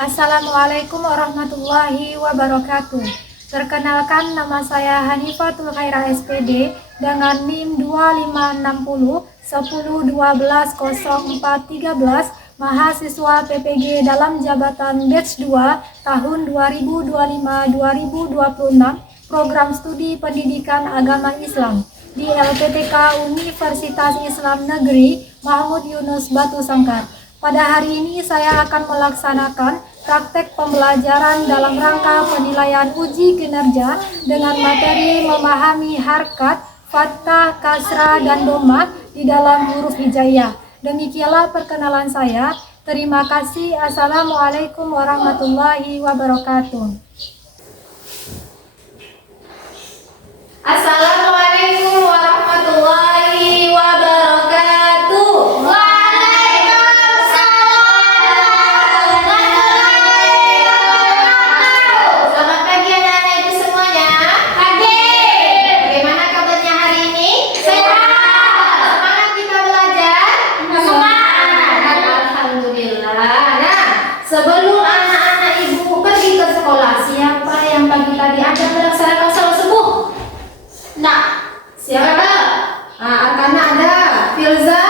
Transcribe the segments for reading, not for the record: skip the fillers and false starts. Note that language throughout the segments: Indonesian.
Assalamualaikum warahmatullahi wabarakatuh. Perkenalkan, nama saya Hanifatul Khaira SPD dengan NIM 2560 10 12 04 13, mahasiswa PPG dalam jabatan batch 2 tahun 2025-2026, program studi pendidikan agama Islam di LPTK Universitas Islam Negeri Mahmud Yunus Batu Sangkar. Pada hari ini saya akan melaksanakan praktek pembelajaran dalam rangka penilaian uji kinerja dengan materi memahami harkat, fathah, kasrah, dan dhamma di dalam huruf hijaiyah. Demikianlah perkenalan saya. Terima kasih. Assalamualaikum warahmatullahi wabarakatuh. Assalamualaikum warahmatullahi wabarakatuh. Selamat pagi anak-anak ibu semuanya. Pagi. Bagaimana kabarnya hari ini? Sehat. Semangat kita belajar? Semangat. Alhamdulillah. Nah, sebelum anak-anak ibu pergi ke sekolah, siapa yang pagi tadi ada melaksanakan salat subuh? Nah, siapa? Arkana ada, Filza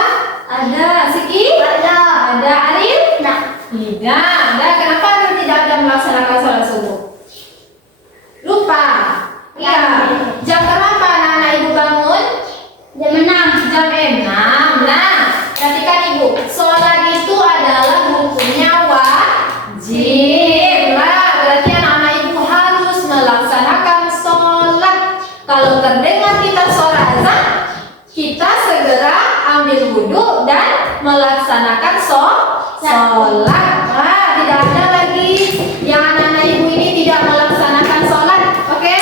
ada, Siki ada, Arif? Nah, tidak ada. Kenapa Arif tidak ada melaksanakan sholat subuh? Lupa. Ya. Jam berapa anak-anak ibu bangun? Jam 6. Jam 6. Nah, perhatikan ibu, sholat itu adalah hukumnya wajib lah. Berarti anak-anak ibu harus melaksanakan sholat. Kalau terdengar kita suara azan, kita segera ambil wudhu dan melaksanakan sholat. Nah, tidak ada lagi yang anak-anak ibu ini tidak melaksanakan sholat. Oke?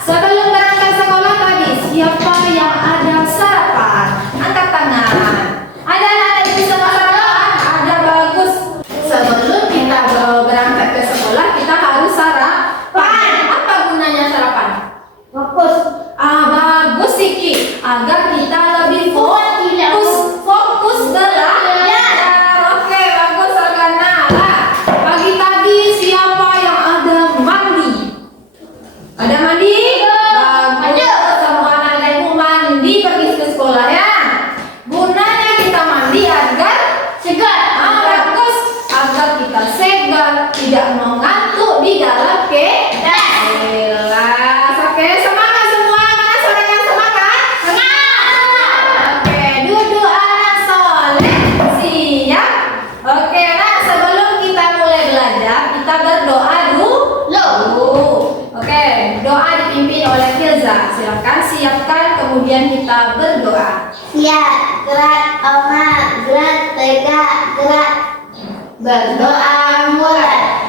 Sebelum berangkat sekolah tadi, siapa yang ada sarapan? Angkat tangan. Ada anak-anak ibu sama sarapan? Ada, bagus. Sebelum kita berangkat ke sekolah, kita harus sarapan. Apa gunanya sarapan? Bagus Siki, agar kita lebih fokus belajar. Oke, bagus Arkana. Pagi tadi siapa yang ada mandi? Ada mandi? Bagus. Semua anak-anak ibu mandi pergi ke sekolah ya. Gunanya kita mandi agar segar. Bagus. Agar kita segar, tidak mengantuk di dalam kelas. Oke, semangat semua. Mana suaranya semangat? Semangat. Oke, duduk anak soleh. Siap? Oke, nah sebelum kita mulai belajar, kita berdoa dulu. Oke, doa dipimpin oleh Filza. Silakan siapkan, kemudian kita berdoa. Siap, gerak oma, gerak tegak, gerak. Berdoa mulai.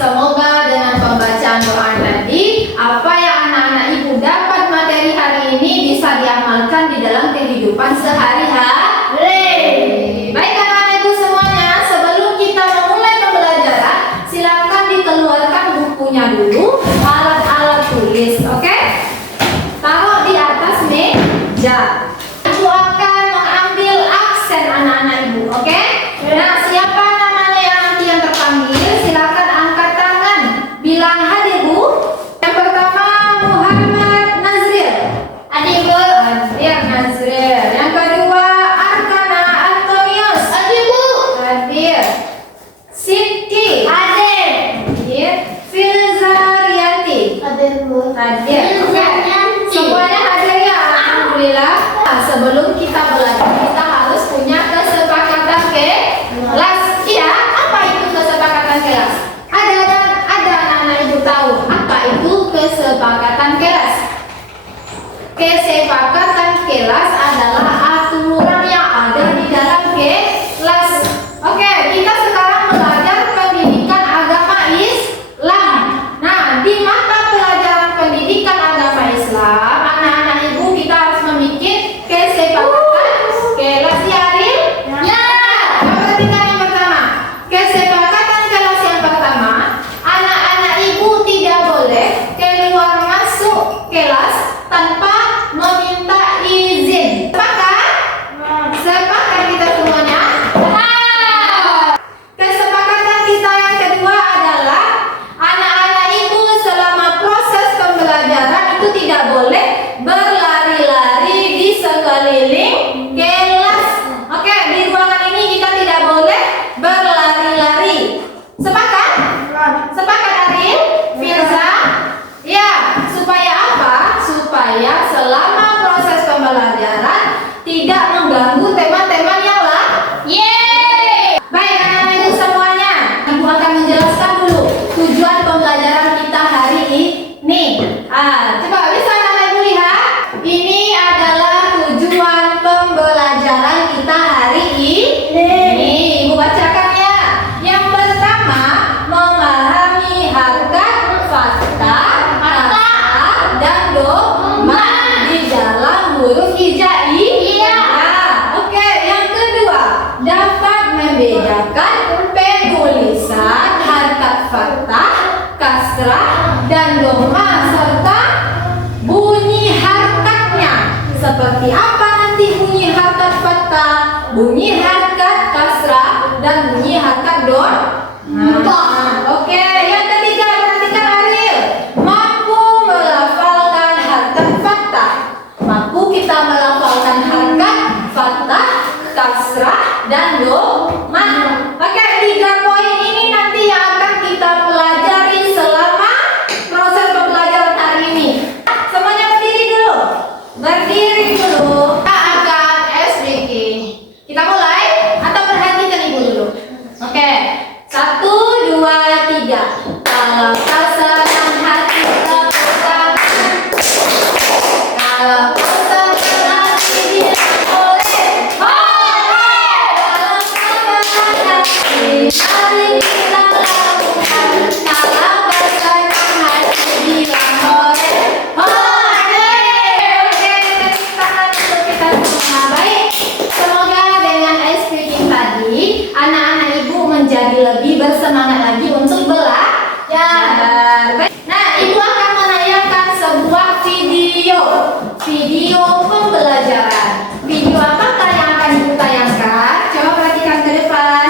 Semoga dengan pembacaan doa tadi, apa yang anak-anak ibu dapat materi hari ini bisa diamalkan di dalam kehidupan sehari-hari. Baik anak-anak ibu semuanya, sebelum kita memulai pembelajaran, silakan dikeluarkan bukunya dulu, alat-alat tulis, oke? Taruh di atas meja. Ibu akan mengambil absen anak-anak ibu, oke? Nah, siapa namanya yang nanti yang terpanggil? Silakan angkat tangan. Bilang hadir bu. Yang pertama Muhammad Nazril. Hadir bu. Hadir Nazril. Yang kedua Arkana Antonius. Hadir bu. Hadir. Siti. Hadir. Hadir. Filza Rianti. Hadir bu. Hadir. Filza Oke. Rianti. Semuanya hadir ya. Alhamdulillah. Nah, sebelum kita belajar, kita harus punya kesepakatan kelas. Iya, apa itu kesepakatan kelas? Ada anak-anak ibu tahu apa itu kesepakatan kelas? Kesepakatan kelas adalah aturan nanti bunyi harkat fathah, bunyi harkat kasrah, dan bunyi harkat dor. Oke, yang ketiga perhatikan Ariel. Mampu melafalkan harkat fathah. Mampu kita melafalkan harkat fathah, kasrah, dan dhamma. Oke, 3 poin ini nanti yang akan kita pelajari selama proses pembelajaran hari ini. Semuanya berdiri dulu. Berdiri dulu. Kita akan speaking. Kita mulai atau perhatikan ibu dulu. Oke, 1, 2, 3. Kalau kau senang hati tepuk tangan. Kalau kau senang hati bilang oleh. Kalau kau senang hati mari kita lakukan. Kalau kau senang hati bilang oleh. Oke, tepuk tangan untuk kita semua. Baik, semoga dengan ice cream tadi anak-anak ibu menjadi lebih bersemangat lagi untuk belajar. Baik. Nah, ibu akan menayangkan sebuah video pembelajaran. Video apakah yang akan ibu tayangkan? Coba perhatikan ke depan.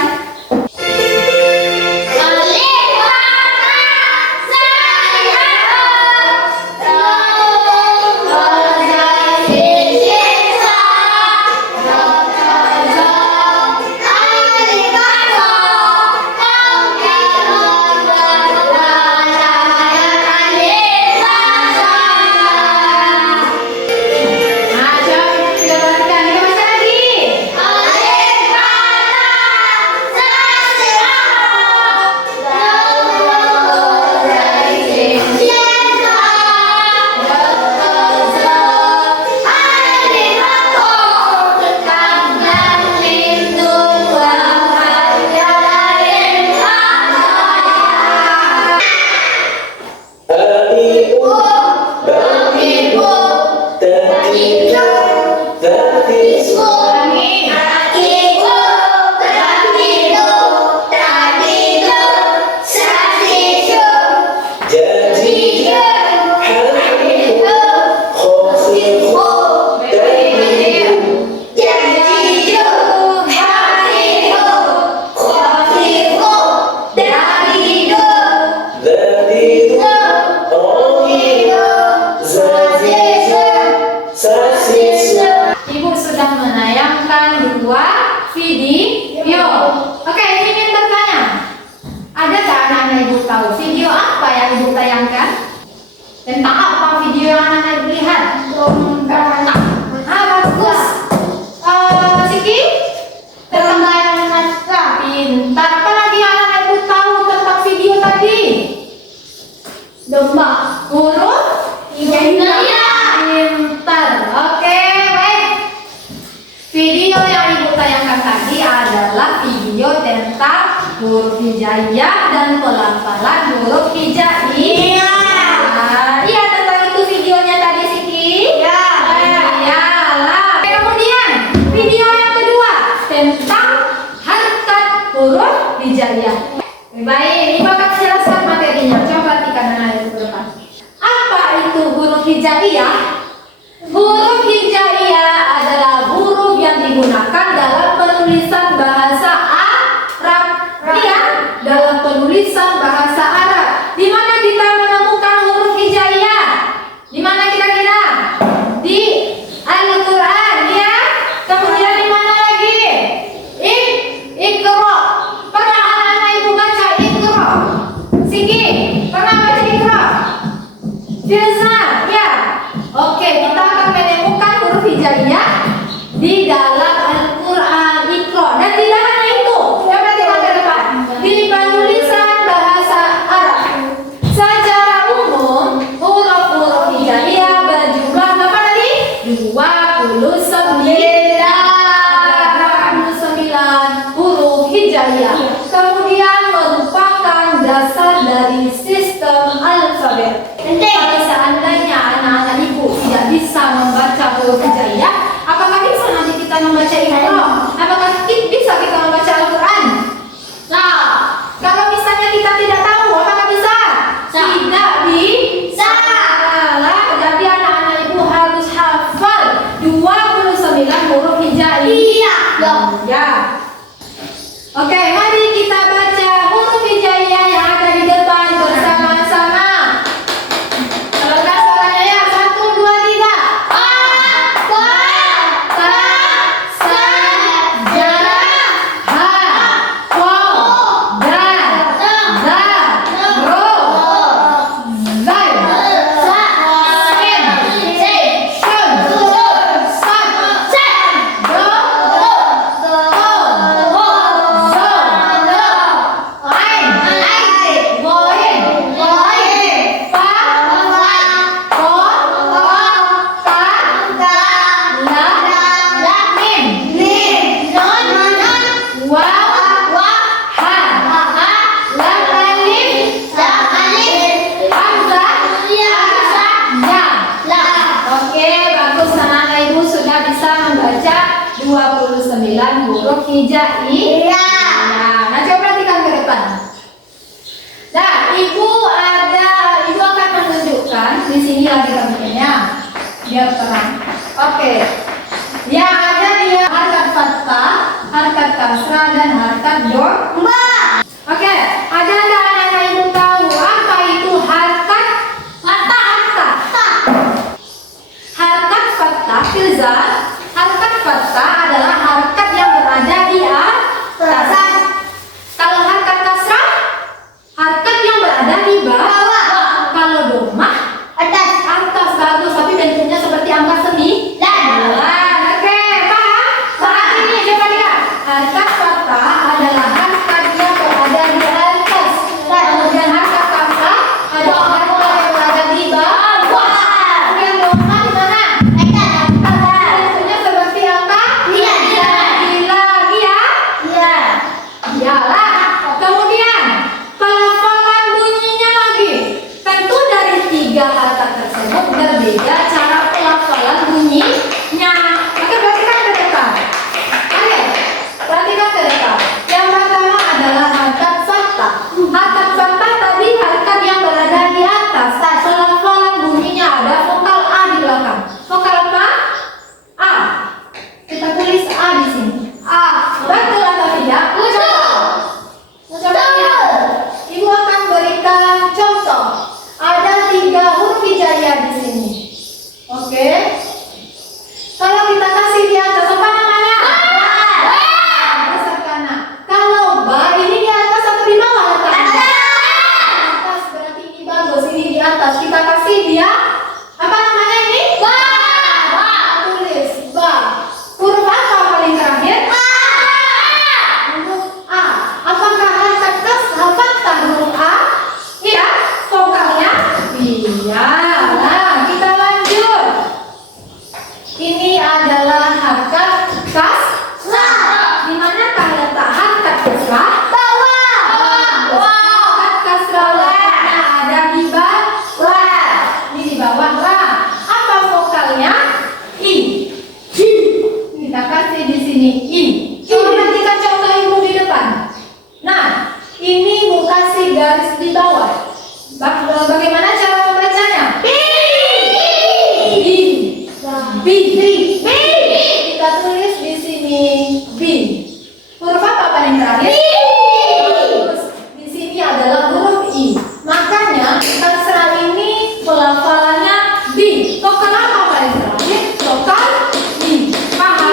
Nah, coba kita perhatikan. Kita baca lagi. Ibu sudah menayangkan 2 video. Oke, ini ingin bertanya. Ada nggak anak-anak ibu tahu video apa yang ibu tayangkan? Tentang apa video yang anak-anak ibu lihat? Bagus. Siki? Pintar. Apa lagi yang anak-anak ibu tahu tentang video tadi? Huruf? Pintar. Oke, baik. Video yang ibu tayangkan tadi adalah video tentang huruf hijaiyah dan pelafalan huruf hijaiyah. Iya, tentang itu videonya tadi, Siki. Iyalah. Kemudian video yang kedua tentang harkat huruf hijaiyah. Baik, ibu akan menjelaskan materinya. Coba perhatikan anak ibu ke depan. Apa itu huruf hijaiyah? Huruf hijaiyah adalah huruf yang digunakan dalam penulisan bahasa Arab. Dalam penulisan bahasa Arab, di mana kita 29 huruf hijai. Iya. Nah, coba perhatikan ke depan. Nah, ibu akan menunjukkan di sini lagi gambarnya biar terang. Oke. Yang ada dia harkat fathah, harkat kasrah dan harkat dhamma. Oke, ada nggak anak-anak ibu tahu apa itu harkat fathah? Harkat fathah filzah. Harkat fathah adalah harkat yang berada di atas. Kalau harkat kasrah, harkat yang berada di bawah. Kalau dhammah, atas. Bagus, tapi bentuknya seperti angka 9. Oke, paham? Paham ini, coba lihat. Harkat fathah adalah harkat yang berada di atas. Kemudian harkat kasrah adalah harkat yang berada di bawah. Kemudian dhammah di mana? Bentuknya seperti angka 9. Iya. Iyalah. Kemudian pelafalan bunyinya lagi. Tentu dari 3 harkat tersebut berbeda cara pelafalan bunyinya. Oke, perhatikan ke depan. Oke, perhatikan ke depan. Yang pertama adalah harkat fathah. Harkat fathah tadi harkat yang berada di atas. Pelafalan bunyinya ada vokal A di belakang. Vokal apa? A. Kita tulis A di sini. A. Betul atau tidak? Coba lihat. Ibu akan berikan contoh. Ada 3 huruf hijaiyah di sini. Oke. Kalau kita kasih di atas apa namanya? Besar kanan. Kalau ba ini di atas atau di bawah letaknya? Atas, berarti ini bagus. Ini di atas. Kita kasih dia apa namanya ini? Ba. Tulis ba. Huruf apa paling terakhir? Huruf A. Apakah harkat kasrah fathah huruf A? Iya. Vokalnya? Iya. Nah, kita lanjut. Ini adalah harkat kasrah. Di manakah letak harkat kasrah? Bawah. Harkat kasrah letaknya ada di bawah. Ini di bawah lah. Apa vokalnya? I. Kita kasih di sini I. Coba perhatikan contoh ibu di depan. Nah, ini ibu kasih garis di bawah. Bagaimana cara membacanya? B. Kita tulis di sini B. Huruf apa paling terakhir? Terus di sini adalah huruf I. Makanya kasrah ini pelafalannya B. Vokal apa paling terakhir? Vokal I. Paham?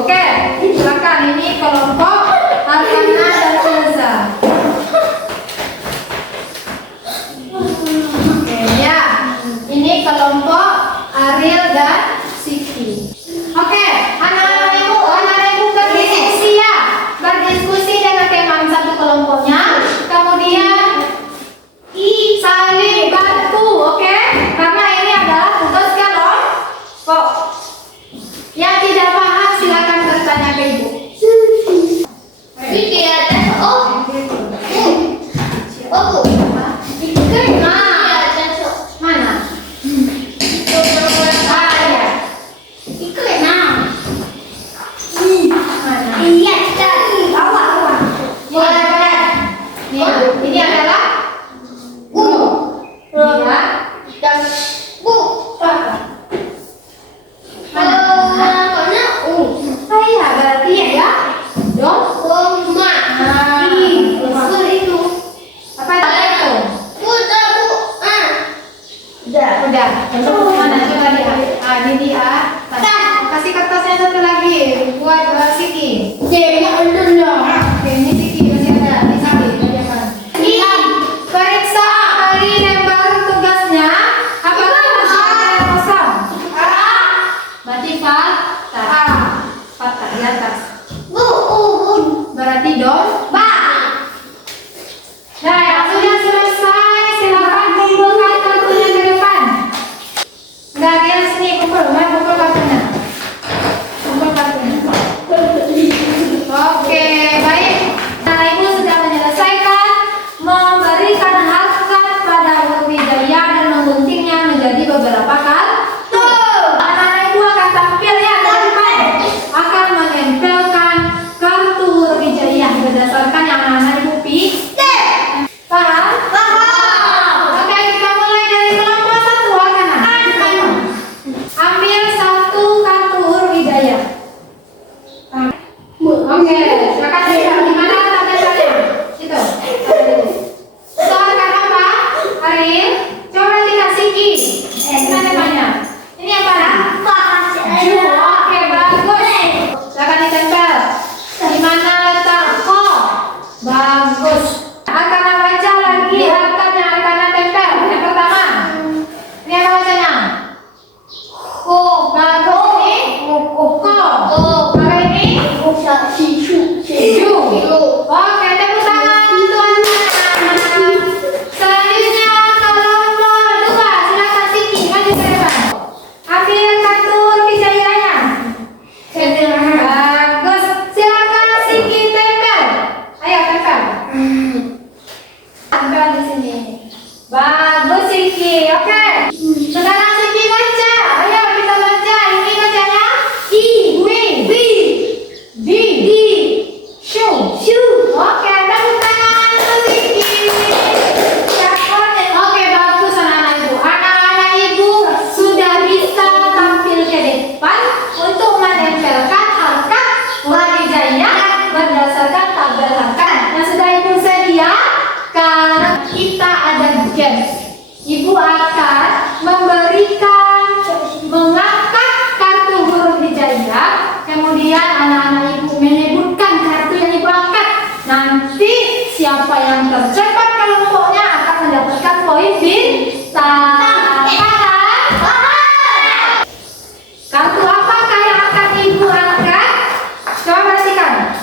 Oke, silakan ini kelompok Arkana dan Elza. Oke, ya. Ini kelompok Ariel dan Siki. Oke, anak-anak ibu berdiskusi ya. Berdiskusi dengan teman satu kelompoknya. Kemudian saling bantu, oke? Karena ini adalah tugas kelompok. Yang tidak paham silakan bertanya ke ibu. Ini ada oh. Oh. Mana? Ah, ya. Mana? Iya, awak. Boleh, boleh. Nih, ini adalah Dia Dan bu. Mana Saya berarti ya. Dong. Rumah. Betul itu. Apa itu? Udah bu. Udah. Contoh mana coba lihat. Ini dia. Kasih kertasnya satu lagi buat Siki. Oke, ini Siki masih ada. Ini Siki bacakan. Periksa hari yang baru tugasnya. Apakah masih ada yang kosong? Berarti patah di atas. Berarti dong. Nah, yang sudah selesai, silakan kumpulkan kartunya ke depan. Udah, kalian sini kumpul kartunya. Kumpul kartunya. Oke, baik. Nah, ibu sudah menyelesaikan memberikan harkat pada huruf hijaiyah dan mengguntingnya menjadi beberapa kartu. Anak-anak ibu akan tampil ya ke depan. Akan menempelkan kartu huruf hijaiyah berdasarkan yang anak-anak ibu pilih. Paham? Oke, kita mulai dari kelompok satu anak-anak. Ambil satu kartu huruf hijaiyah. Oke, silakan lihat di mana tabletannya. Itu. Soalkan apa? Ariel, coba lihat Siki. Mana banyak? Ini apa? Oke, bagus. Silakan ditempel. Di mana letak ko? Bagus. Akan baca lagi harkatnya, akan tempel. Yang pertama. Ini apa bacanya? Bagus ini. Ko. Apa ini? Ju. Oke, tepuk tangan tuan-tuan. Selanjutnya kelompok 2. Silakan Siki maju ke depan. Ambil kartu hijaiyahnya. Bagus. Silakan Siki tempel. Ayo tempel. Tempel di sini. Bagus Siki. Oke. Sekarang Siki baca. Ayo kita baca. Ini bacanya B. Shoe. Oke, tepuk tangan untuk Siki. Oke, bagus anak-anak ibu. Anak-anak ibu sudah bisa tampil ke depan untuk menempelkan harkat huruf hijaiyah berdasarkan tabel harkat yang sudah ibu sediakan. Kita ada games. Ibu akan mengangkat kartu huruf hijaiyah, kemudian anak-anak ibu menyebutkan kartu yang ibu angkat. Nanti siapa yang tercepat kelompoknya akan mendapatkan poin bintang. Paham? Kartu apakah yang akan ibu angkat? Coba bersihkan.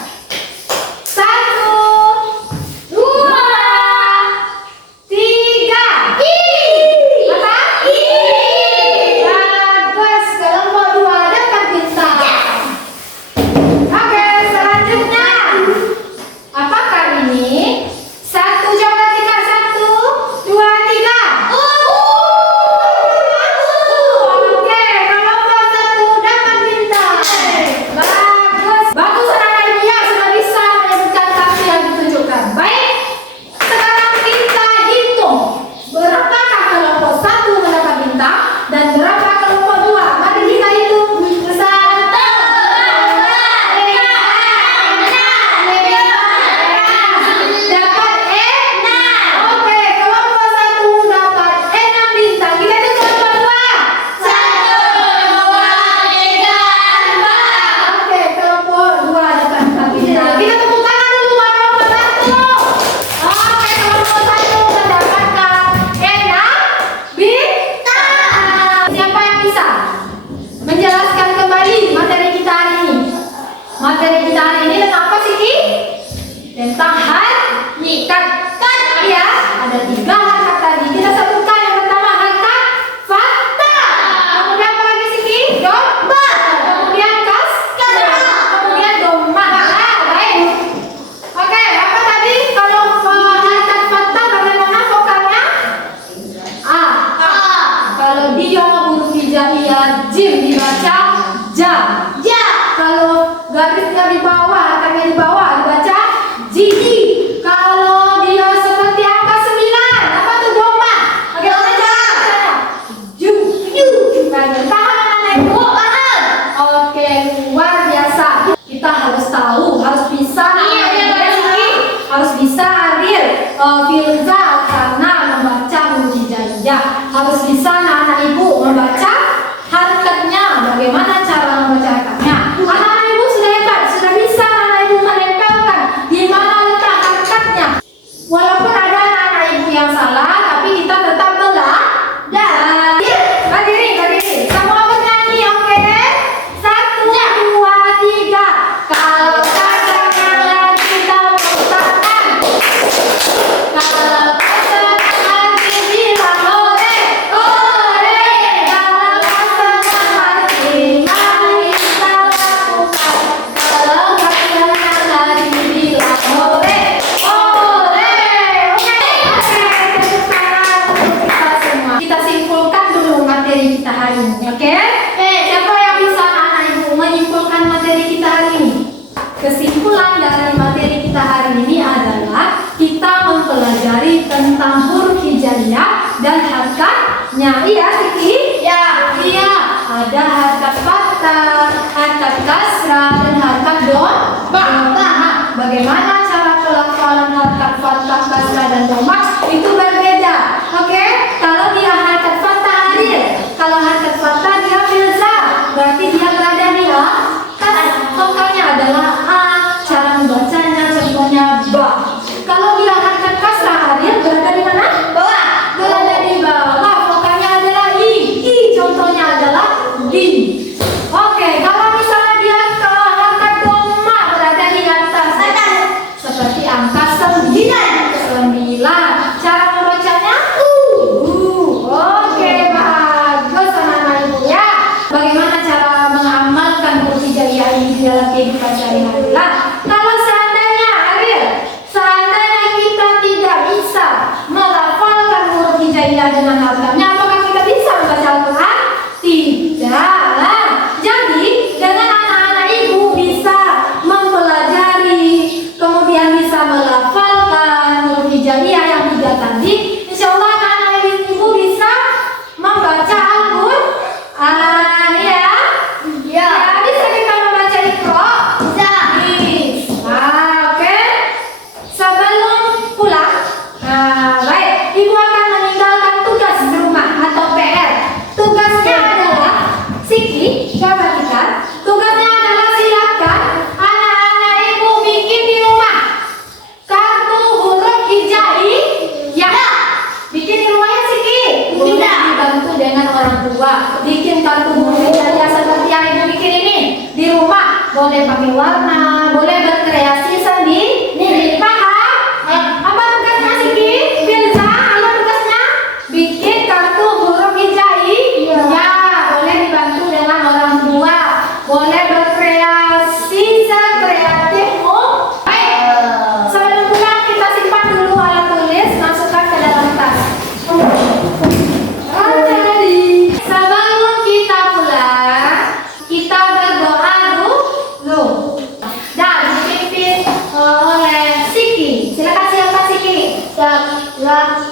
Firza karena membaca huruf hijaiyah. Harus bisa anak-anak ibu membaca harakatnya. Bagaimana cara membaca harakatnya? Anak-anak ibu sudah hebat, sudah bisa anak ibu menempelkan di mana letak harakatnya. Walaupun ada anak-anak ibu yang salah, tapi kita tetap belajar. Berdiri. Semua bernyanyi, oke? 1, 2, 3. Kalau katakanlah kita berusaha. Kalau katakanlah dibilang oleh. Kalau katakanlah dibilang kita lakukan. Kalau katakanlah dibilang oleh. Kita simpulkan dulu materi kita hari ini, oke? Siapa yang bisa anak ibu menyimpulkan materi kita hari ini? Kesimpulan dari materi kita hari ini adalah kita mempelajari tentang huruf hijaiyah dan harakatnya. Iya, Siti? Ya. Iya. Ada harakat fathah, harakat kasrah, dan harakat dhammah. Bagaimana cara pelafalan harakat fathah, kasrah, dan dhammah itu berbeda. Oke? Kalau dia harakat fathah Adil, kalau harakat fathah dia Firza, berarti dia berada di atas. Contohnya adalah A, cara membacanya contohnya ba. Kalau dia harakat kasrah Adil berada di mana? Bawah. Berada di bawah. Vokalnya adalah I, contohnya adalah di. Oke, kalau misalnya dia harakat dhammah berada di atas. Seperti angka 9. Cara membacanya Oke, bagus anak-anak ibu ya. Bagaimana cara mengamalkan huruf hijaiyah ini di dalam kehidupan sehari-hari? Kalau seandainya Ariel, seandainya kita tidak bisa melafalkan huruf hijaiyah dengan harakatnya, apakah kita bisa membaca Al-Quran? Tidak. Jadi dengan anak-anak ibu bisa mempelajari, kemudian bisa melafalkan huruf hijaiyah yang 3 tadi, insya Allah anak-anak ibu bisa membaca Al-Quran ya. Ya, bisa kita membaca Iqra? Bisa. Oke. Sebelum pulang, baik, ibu akan meninggalkan tugas di rumah atau PR. Tugasnya adalah Siki, perhatikan. Tugasnya adalah silakan anak-anak ibu bikin di rumah kartu huruf hijaiyah. Bikin di rumahnya Siki. Tidak dibantu dengan orang tua. Bikin kartu huruf hijaiyah seperti yang ibu bikin ini di rumah. Boleh pakai warna, boleh berkreasi sendiri. Paham? Apa tugasnya Siki? Firza, apa tugasnya? Bikin kartu huruf hijaiyah. Boleh dibantu dengan orang tua. Boleh berkreasi sekreatifmu. Baik. Sebelum pulang kita simpan dulu alat tulis, masukkan ke dalam tas. Jadi sebelum kita pulang, kita berdoa dulu dan dipimpin oleh Siki. Silakan siapa Siki? Siap.